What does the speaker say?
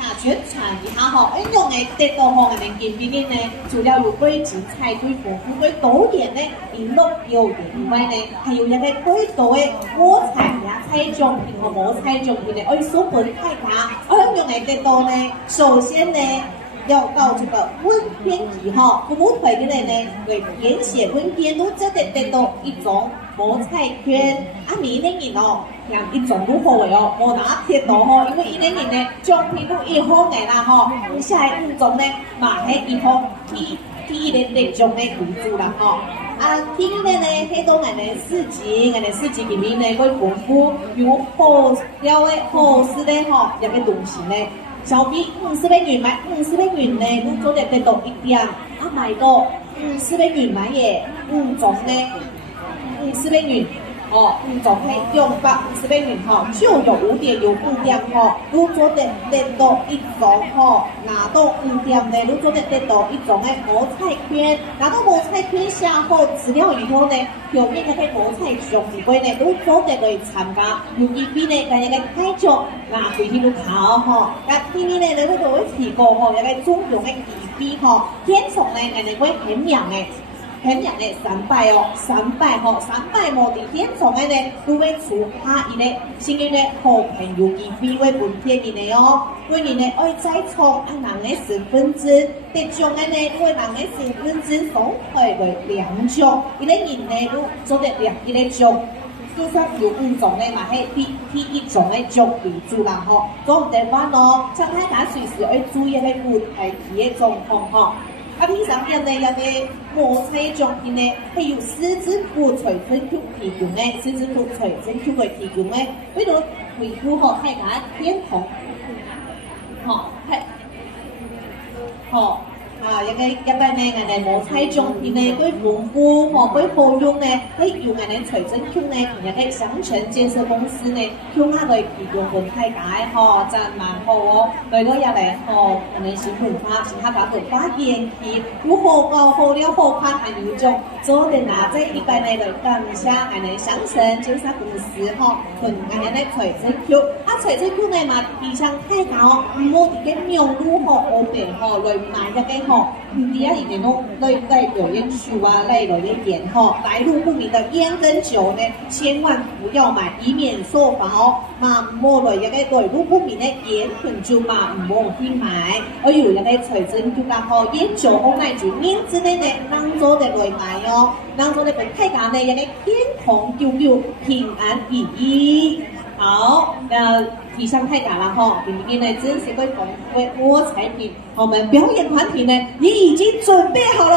下宣传一下吼，运用诶得到吼，我们见面呢，除了有贵精彩、贵丰富、贵多元的娱乐优点以外呢，还有一个贵多的摸彩呀、彩奖品和摸彩奖品的，爱送本大家，运用诶得到呢，首先呢。要到这个温天期哈，父母推荐的呢，为填写温天都真的得到一种摸彩券，每年人哦，像一种都好的哦，无拿铁到吼，因为一年人呢奖品都一好的啦吼，下一五种呢，嘛系一好第一年的奖的为主啦吼。第一年呢，迄种人的四级，人的四级里面呢，会丰富有好料的好吃的吼，一个东西呢。小米50元买50元呢，都做得到一点，买到50元买嘢，5种呢50元。哦，5种係250元吼，就有5點有5點吼，如做得到一種吼，拿到5點呢，如做得到一種嘅摸彩券，拿到摸彩券下後資料以後呢，表面嘅摸彩獎機會呢，都做得嚟參加，有機會呢，今日嘅開獎拿回去都考吼，今年呢，你會都會提高吼，一個中獎嘅機會吼，天從呢，人哋會很亮嘅。很陽嘅300哦，300吼，300毛的天從嘅呢，都會出下一個幸運嘅好朋友機會會本天嘅呢哦，因為呢愛再從人嘅身份證，得獎嘅呢，因為人嘅身份證總係為2獎，一個人呢都做得2一個獎。就算有5種呢，嘛係第一種嘅獎為主啦吼，做唔得話咯，像大家隨時要注意嘅舞台期嘅狀況吼。第三點呢，有啲摸彩獎品呢，係由獅子股財政局提供嘅，獅子股財政局會提供嘅，比如回顧嗬，係揀天虹，係，一般呢，人哋摸彩獎品呢，佢豐富佢好用呢，係由人哋財政局呢，人哋商城建設公司呢，向下嚟提供本大家真蠻好哦，嚟到入嚟人哋小文化，其他把文化延期，有好料好看係有種，做哋拿在一般嚟感謝人哋商城建設公司同人哋財政局，財政局呢嘛，非常大家唔好啲嘅名錄我哋嚟買一個第二點都在有煙樹啊，類有煙鹽來路不明的煙跟酒呢，千萬不要買，以免受罰哦。嘛唔好來一個來路不明的煙跟酒嘛，唔好去買。而有一個財政局啦，煙酒好賣住面之內呢，當做的來買哦，當做的本太家呢，一個天同99平安11。好，提倡太感了哈，今天呢真是会逢会摸彩品，我们表演团体呢也已经准备好了。